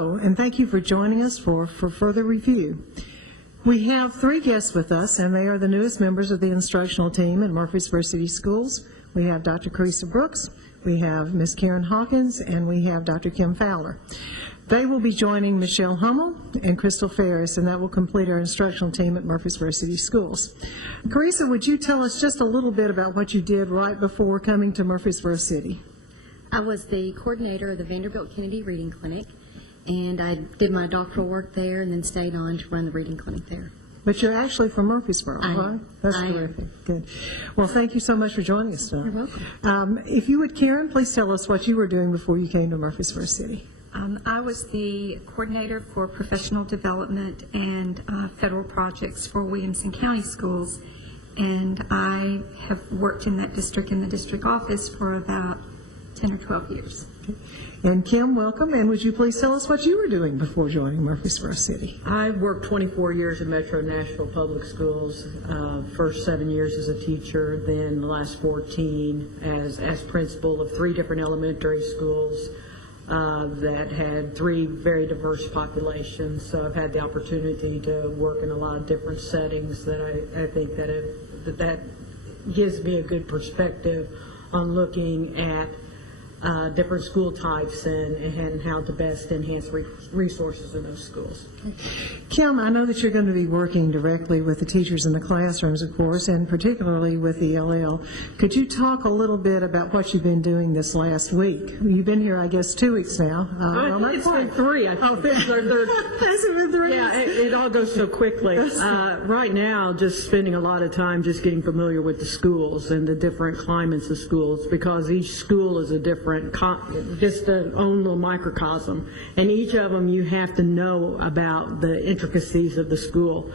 Hello, and thank you for joining us for further review. We have 3 guests with us, and they are the newest members of the instructional team at Murfreesboro City Schools. We have Dr. Carissa Brooks, we have Ms. Karen Hawkins, and we have Dr. Kim Fowler. They will be joining Michelle Hummel and Crystal Ferris, and that will complete our instructional team at Murfreesboro City Schools. Carissa, would you tell us just a little bit about what you did right before coming to Murfreesboro City? I was the coordinator of the Vanderbilt Kennedy Reading Clinic, and I did my doctoral work there and then stayed on to run the reading clinic there. But you're actually from Murfreesboro, right? That's terrific. Good. Well, thank you so much for joining us today. You're welcome. If you would, Karen, please tell us what you were doing before you came to Murfreesboro City. I was the coordinator for professional development and federal projects for Williamson County Schools, and I have worked in that district in the district office for about 10 or 12 years. Okay. And Kim, welcome, and would you please tell us what you were doing before joining Murfreesboro City? I worked 24 years in Metro Nashville Public Schools, first 7 years as a teacher, then the last 14 as principal of 3 different elementary schools that had 3 very diverse populations. So I've had the opportunity to work in a lot of different settings that I think that gives me a good perspective on looking at different school types and how to best enhance resources in those schools. Kim, I know that you're going to be working directly with the teachers in the classrooms, of course, and particularly with ELL. Could you talk a little bit about what you've been doing this last week? You've been here, I guess, 2 weeks now. It's been 3. I think Has it been 3? Yeah, it all goes so quickly. Right now, just spending a lot of time just getting familiar with the schools and the different climates of schools, because each school is a different, just an own little microcosm, and each of them you have to know about the intricacies of the school.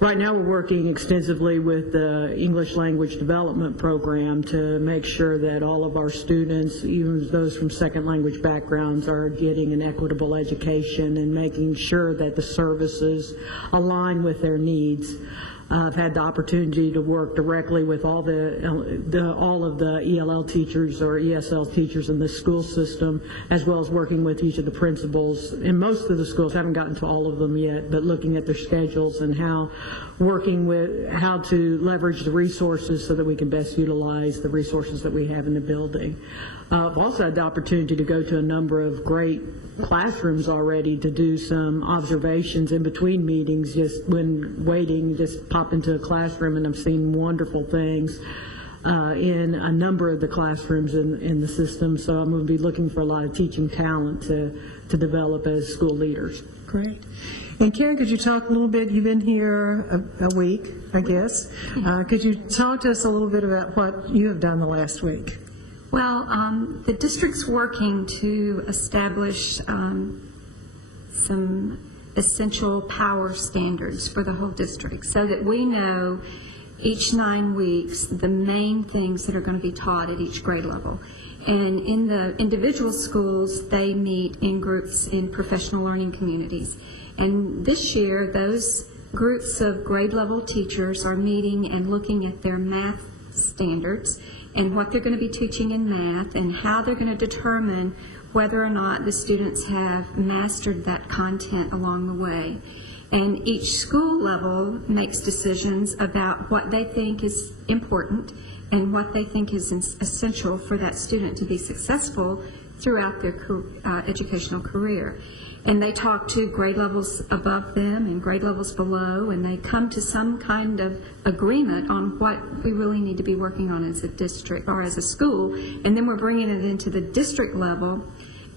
Right now we're working extensively with the English Language Development Program to make sure that all of our students, even those from second language backgrounds, are getting an equitable education and making sure that the services align with their needs. I've had the opportunity to work directly with all of the ELL teachers or ESL teachers in the school system, as well as working with each of the principals. In most of the schools, I haven't gotten to all of them yet, but looking at their schedules and working with how to leverage the resources so that we can best utilize the resources that we have in the building. I've also had the opportunity to go to a number of great classrooms already to do some observations in between meetings, just when waiting, just pop into a classroom, and I've seen wonderful things in a number of the classrooms in the system. So I'm going to be looking for a lot of teaching talent to develop as school leaders. Great. And Karen, could you talk a little bit, you've been here a week, I guess. Could you talk to us a little bit about what you have done the last week? Well, the district's working to establish some essential power standards for the whole district so that we know each 9 weeks the main things that are going to be taught at each grade level. And in the individual schools, they meet in groups in professional learning communities. And this year, those groups of grade level teachers are meeting and looking at their math standards and what they're going to be teaching in math and how they're going to determine whether or not the students have mastered that content along the way. And each school level makes decisions about what they think is important and what they think is essential for that student to be successful throughout their educational career. And they talk to grade levels above them and grade levels below, and they come to some kind of agreement on what we really need to be working on as a district or as a school. And then we're bringing it into the district level,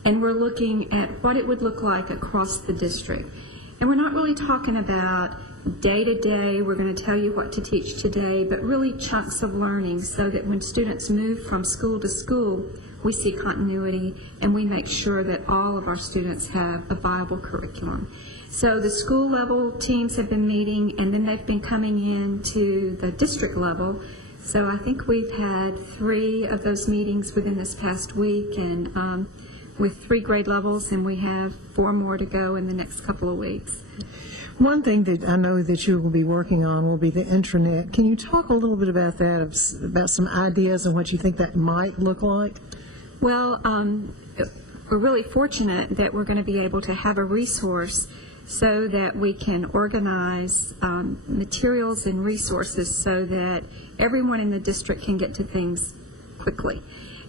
and we're looking at what it would look like across the district. And we're not really talking about day to day, we're going to tell you what to teach today, but really chunks of learning so that when students move from school to school, we see continuity and we make sure that all of our students have a viable curriculum. So the school level teams have been meeting, and then they've been coming in to the district level. So I think we've had 3 of those meetings within this past week, and with 3 grade levels, and we have 4 more to go in the next couple of weeks. One thing that I know that you will be working on will be the intranet. Can you talk a little bit about that, about some ideas and what you think that might look like? Well, we're really fortunate that we're going to be able to have a resource so that we can organize materials and resources so that everyone in the district can get to things quickly.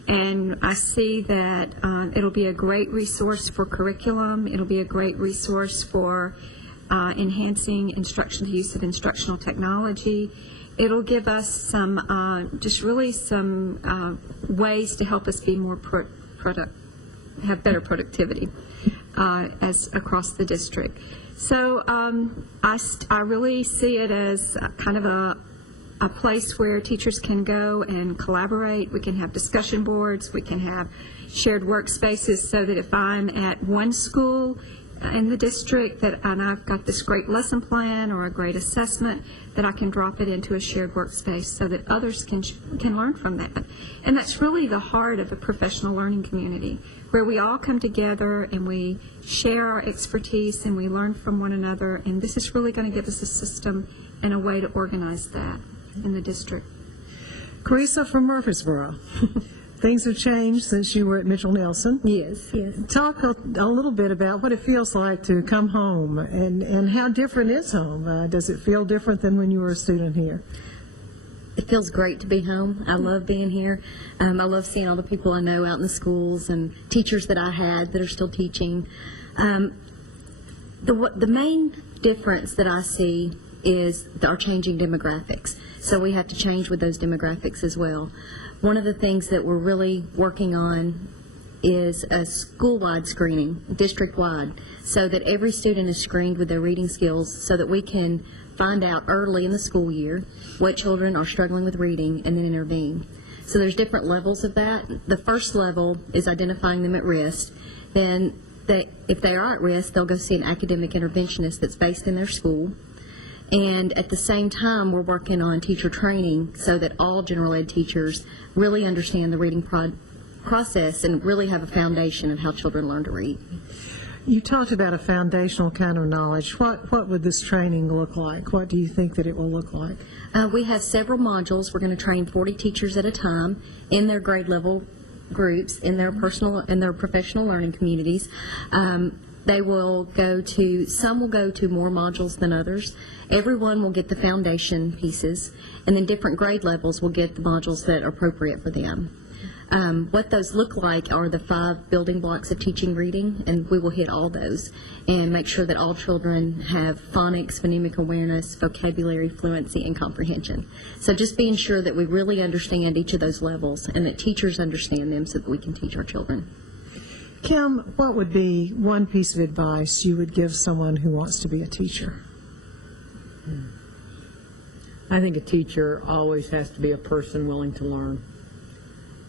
And I see that it'll be a great resource for curriculum. It'll be a great resource for enhancing the use of instructional technology. It'll give us some, just really some ways to help us be more have better productivity as across the district. So I really see it as kind of a place where teachers can go and collaborate. We can have discussion boards. We can have shared workspaces so that if I'm at one school in the district and I've got this great lesson plan or a great assessment, that I can drop it into a shared workspace so that others can learn from that. And that's really the heart of a professional learning community, where we all come together and we share our expertise and we learn from one another. And this is really going to give us a system and a way to organize that in the district. Carissa from Murfreesboro. Things have changed since you were at Mitchell Nelson. Yes, yes. Talk a little bit about what it feels like to come home and how different is home. Does it feel different than when you were a student here? It feels great to be home. I love being here. I love seeing all the people I know out in the schools and teachers that I had that are still teaching. The main difference that I see is our changing demographics. So we have to change with those demographics as well. One of the things that we're really working on is a school-wide screening, district-wide, so that every student is screened with their reading skills so that we can find out early in the school year what children are struggling with reading and then intervene. So there's different levels of that. The first level is identifying them at risk. Then if they are at risk, they'll go see an academic interventionist that's based in their school. And at the same time, we're working on teacher training so that all general ed teachers really understand the reading process and really have a foundation of how children learn to read. You talked about a foundational kind of knowledge. What would this training look like? What do you think that it will look like? We have several modules. We're going to train 40 teachers at a time in their grade level groups, in their professional learning communities. They will some will go to more modules than others. Everyone will get the foundation pieces, and then different grade levels will get the modules that are appropriate for them. What those look like are the 5 building blocks of teaching reading, and we will hit all those and make sure that all children have phonics, phonemic awareness, vocabulary, fluency, and comprehension. So just being sure that we really understand each of those levels and that teachers understand them so that we can teach our children. Kim, what would be one piece of advice you would give someone who wants to be a teacher? I think a teacher always has to be a person willing to learn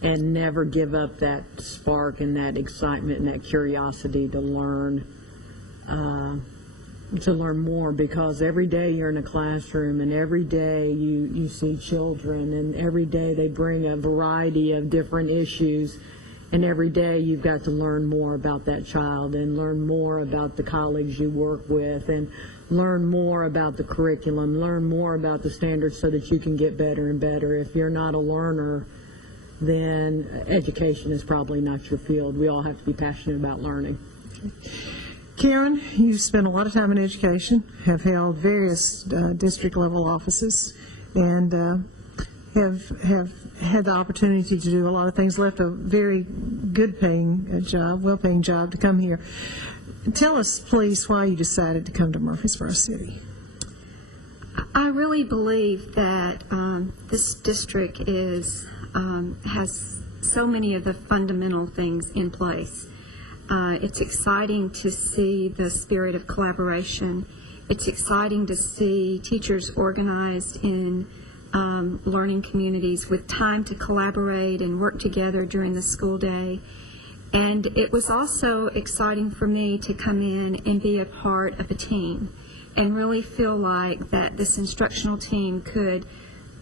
and never give up that spark and that excitement and that curiosity to learn more, because every day you're in a classroom and every day you see children and every day they bring a variety of different issues. And every day you've got to learn more about that child and learn more about the colleagues you work with and learn more about the curriculum, learn more about the standards so that you can get better and better. If you're not a learner, then education is probably not your field. We all have to be passionate about learning. Karen, you've spent a lot of time in education, have held various district level offices, and have had the opportunity to do a lot of things, left a very good paying job, well paying job to come here. Tell us, please, why you decided to come to Murfreesboro City. I really believe that this district has so many of the fundamental things in place. It's exciting to see the spirit of collaboration. It's exciting to see teachers organized in learning communities with time to collaborate and work together during the school day. And it was also exciting for me to come in and be a part of a team and really feel like that this instructional team could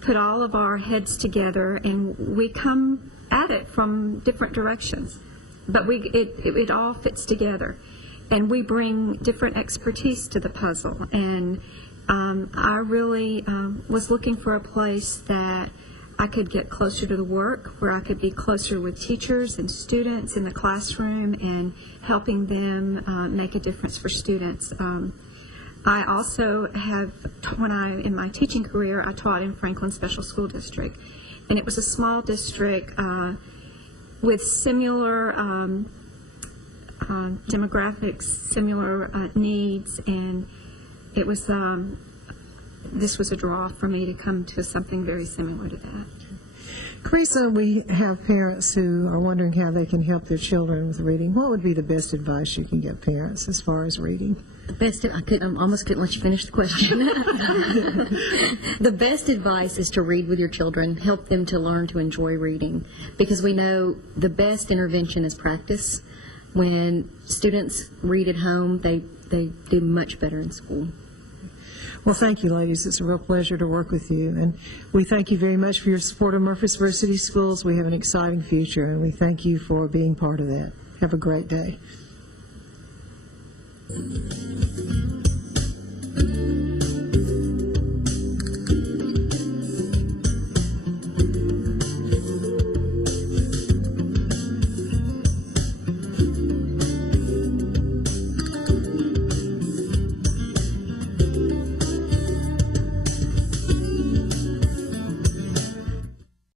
put all of our heads together, and we come at it from different directions, but it all fits together, and we bring different expertise to the puzzle. And I really was looking for a place that I could get closer to the work, where I could be closer with teachers and students in the classroom and helping them make a difference for students. I also have, in my teaching career, I taught in Franklin Special School District, and it was a small district with similar demographics, similar needs, and it was this was a draw for me to come to something very similar to that. Carissa, we have parents who are wondering how they can help their children with reading. What would be the best advice you can give parents as far as reading? I almost couldn't let you finish the question. The best advice is to read with your children, help them to learn to enjoy reading, because we know the best intervention is practice. When students read at home, they do much better in school. Well, thank you, ladies. It's a real pleasure to work with you. And we thank you very much for your support of Murfreesboro City Schools. We have an exciting future, and we thank you for being part of that. Have a great day.